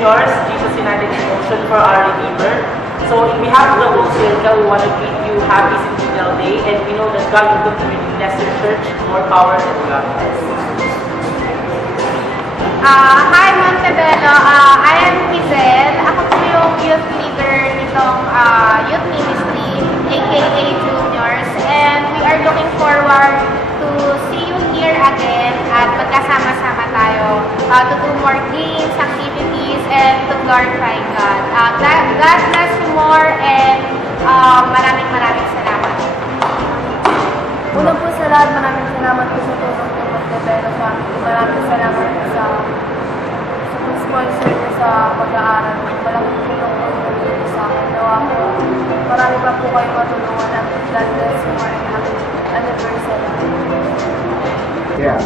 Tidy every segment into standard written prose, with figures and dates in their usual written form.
Juniors, Jesus United in Motion for our Redeemer. So in behalf of the whole circle, we want to greet you happy Centennial Day, and we know that God will continue to bless your church, more power and God bless. Hi Montebello, I am Kizel. Ako po yung youth leader nitong youth ministry, aka Juniors, and we are looking forward to see you here again at magkasama-sama tayo to do more games, activities, and to glorify God. God bless you more, and maraming salamat. Una po sa lahat, maraming salamat po sa tulong ng Montebello family. Maraming salamat po sa sponsor niyo sa pag-aaral. Malaking tulong po yung sa akin. Nawa po, marami pa po kayo matulungan at God bless you more and happy anniversary. Yeah.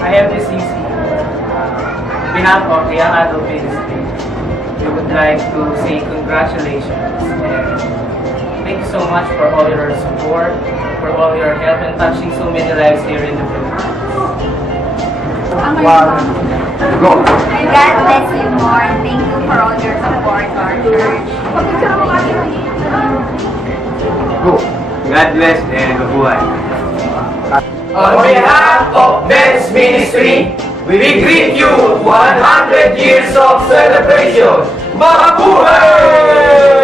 I am the CC. On behalf of the Young Adult Ministry, we would like to say congratulations and thank you so much for all your support, for all your help in touching so many lives here in the Philippines. Wow. Go. God bless you more. Thank you for all your support to our church. Go. God bless and mabuhay. On behalf of Men's Ministry, we greet you 100 years of celebration. Mabuhay!